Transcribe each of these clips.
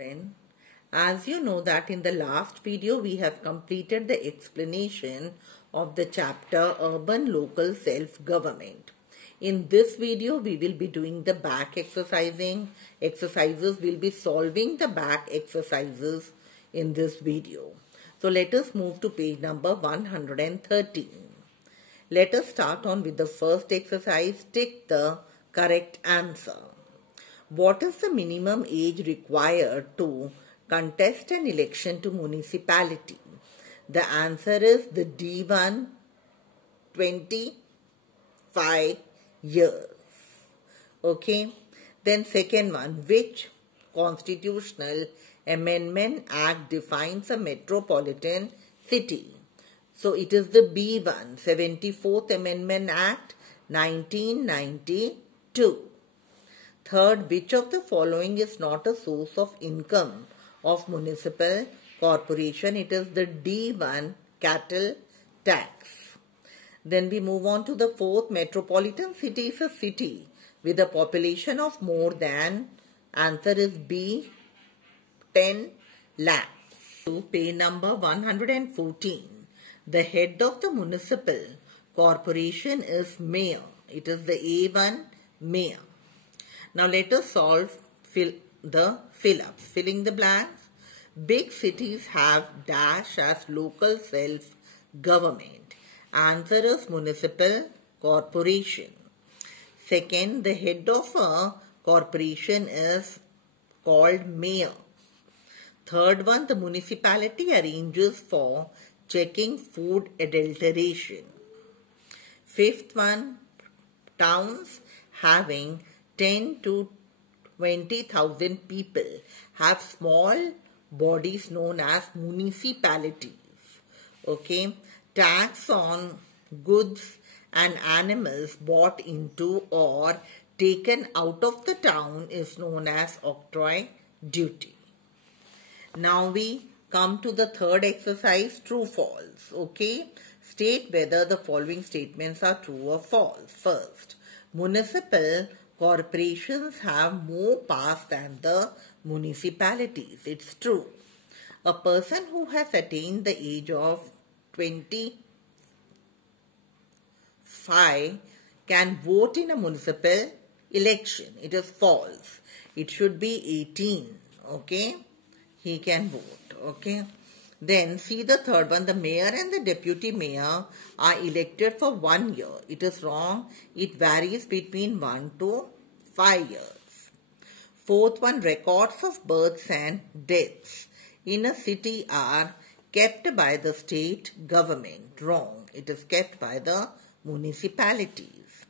Then, as you know that in the last video we have completed the explanation of the chapter Urban Local Self-Government. In this video we will be doing the back exercises. We'll be solving the back exercises in this video. So let us move to page number 113. Let us start on with the first exercise. Tick the correct answer. What is the minimum age required to contest an election to municipality? The answer is the D1, 25 years. Okay. Then second one, which constitutional amendment act defines a metropolitan city? So it is the B1, 74th Amendment Act, 1992. Third, which of the following is not a source of income of municipal corporation? It is the D1, cattle tax. Then we move on to the fourth. Metropolitan city is a city with a population of more than, answer is B, 10 lakhs. To page number 114. The head of the municipal corporation is mayor. It is the A1, mayor. Now let us fill ups. Filling the blanks. Big cities have dash as local self-government. Answer is municipal corporation. Second, the head of a corporation is called mayor. Third one, the municipality arranges for checking food adulteration. Fifth one, towns having 10 to 20,000 people have small bodies known as municipalities. Okay. Tax on goods and animals bought into or taken out of the town is known as octroi duty. Now we come to the third exercise, true false. Okay. State whether the following statements are true or false. First, municipal corporations have more powers than the municipalities. It's true. A person who has attained the age of 25 can vote in a municipal election. It is false. It should be 18. Okay. He can vote. Okay. Then see the third one. The mayor and the deputy mayor are elected for 1 year. It is wrong. It varies between 1 to 5 years. Fourth one. Records of births and deaths in a city are kept by the state government. Wrong. It is kept by the municipalities.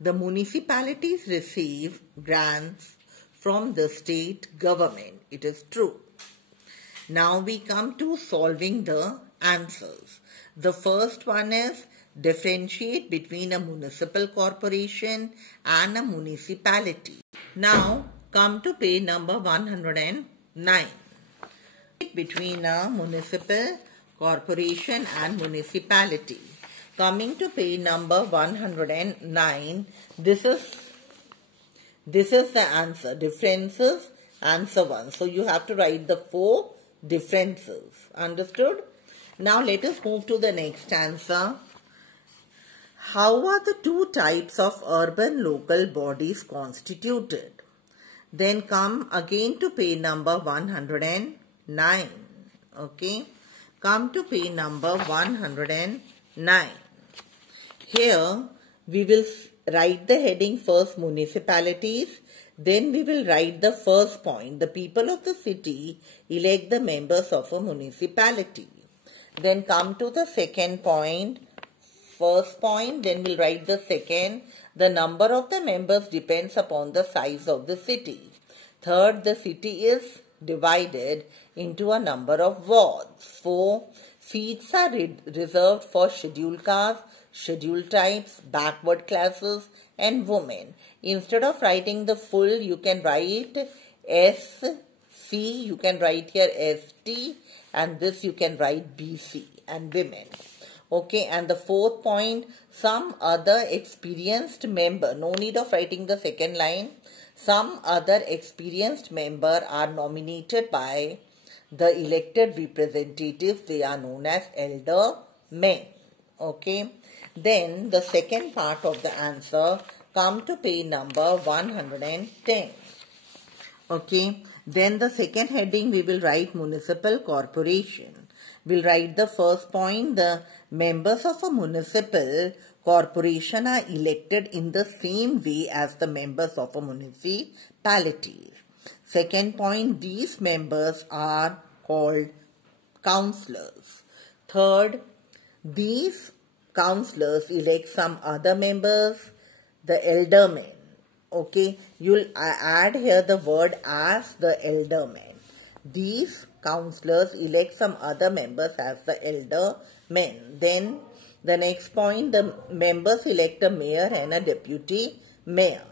The municipalities receive grants from the state government. It is true. Now we come to solving the answers. The first one is differentiate between a municipal corporation and a municipality. Now come to page number 109. Between a municipal corporation and municipality. Coming to page number 109, this is the answer. Differences, answer 1. So you have to write the 4 differences. Understood? Now let us move to the next answer. How are the 2 types of urban local bodies constituted? Then come again to page number 109. Okay. Come to page number 109. Here we will write the heading first, municipalities. Then we will write the first point. The people of the city elect the members of a municipality. Then come to the second point. First point. Then we'll write the second. The number of the members depends upon the size of the city. Third, the city is divided into a number of wards. 4. Seats are reserved for scheduled castes, scheduled tribes, backward classes and women. Instead of writing the full, you can write SC, you can write here ST, and this you can write BC and women. Okay, and the fourth point, some other experienced member, no need of writing the second line, Some other experienced member are nominated by the elected representatives. They are known as elder men. Okay. Then the second part of the answer, come to page number 110. Okay. Then the second heading we will write municipal corporation. We'll write the first point. The members of a municipal corporation are elected in the same way as the members of a municipality. Second point, these members are called councillors. Third, these councillors elect some other members, the aldermen. Okay, you'll add here the word as the aldermen. These councillors elect some other members as the aldermen. Then the next point, the members elect a mayor and a deputy mayor.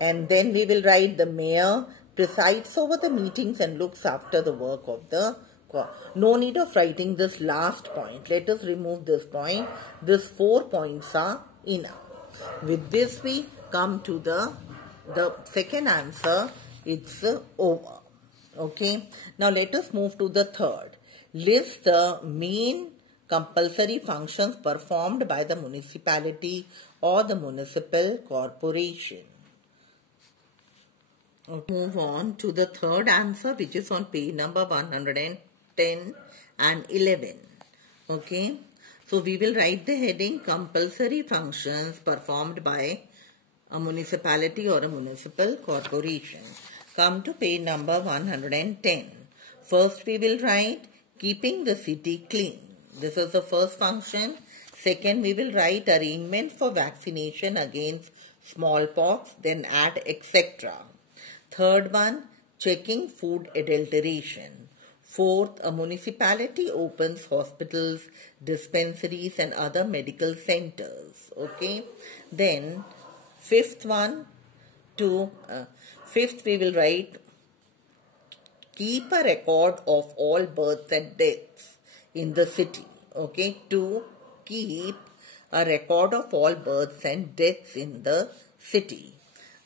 And then we will write the mayor presides over the meetings and looks after the work of the court. No need of writing this last point. Let us remove this point. These 4 points are enough. With this we come to the second answer. It's over. Okay. Now let us move to the third. List the main compulsory functions performed by the municipality or the municipal corporation. Move on to the third answer, which is on page number 110 and 11. Okay. So we will write the heading compulsory functions performed by a municipality or a municipal corporation. Come to page number 110. First we will write keeping the city clean. This is the first function. Second, we will write arrangement for vaccination against smallpox, then add etc. Third one, checking food adulteration. Fourth, a municipality opens hospitals, dispensaries and other medical centers. Okay. Then fifth we will write keep a record of all births and deaths in the city. Okay. To keep a record of all births and deaths in the city.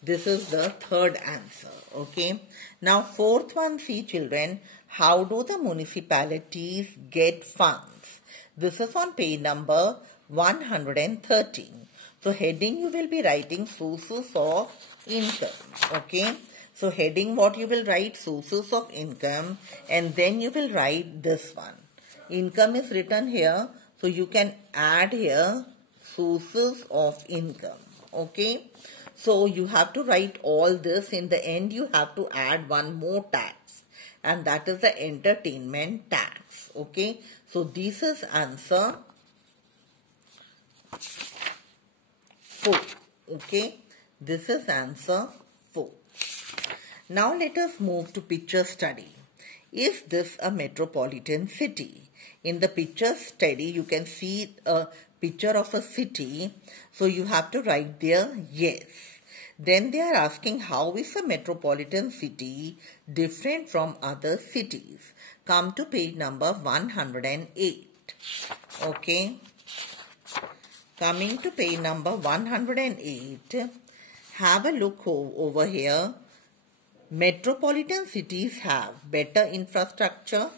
This is the third answer. Okay. Now fourth one, see children, how do the municipalities get funds? This is on page number 113. So heading you will be writing sources of income. Okay. So heading what you will write, sources of income, and then you will write this one. Income is written here. So you can add here sources of income. Okay. So you have to write all this. In the end you have to add one more tax, and that is the entertainment tax. Okay. So this is answer 4. Okay. This is answer 4. Now let us move to picture study. Is this a metropolitan city? In the picture study, you can see a picture of a city. So you have to write there yes. Then they are asking how is a metropolitan city different from other cities? Come to page number 108. Okay. Coming to page number 108. Have a look over here. Metropolitan cities have better infrastructure,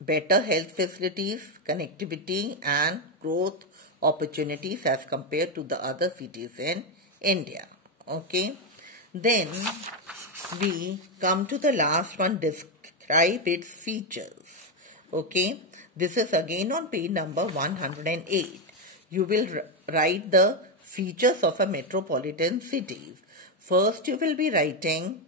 better health facilities, connectivity and growth opportunities as compared to the other cities in India. Okay. Then we come to the last one, describe its features. Okay. This is again on page number 108. You will write the features of a metropolitan city. First you will be writing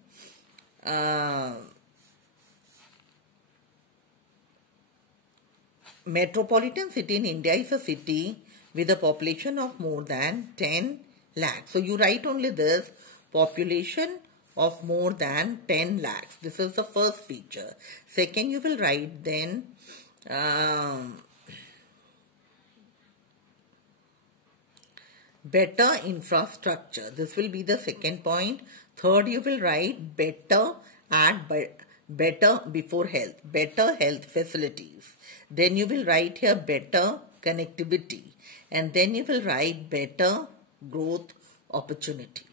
metropolitan city in India is a city with a population of more than 10 lakhs. So you write only this, population of more than 10 lakhs. This is the first feature. Second, you will write then better infrastructure. This will be the second point. Third, you will write better, add better before health, better health facilities. Then you will write here better connectivity, and then you will write better growth opportunities.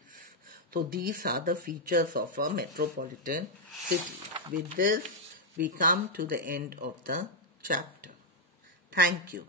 So these are the features of a metropolitan city. With this, we come to the end of the chapter. Thank you.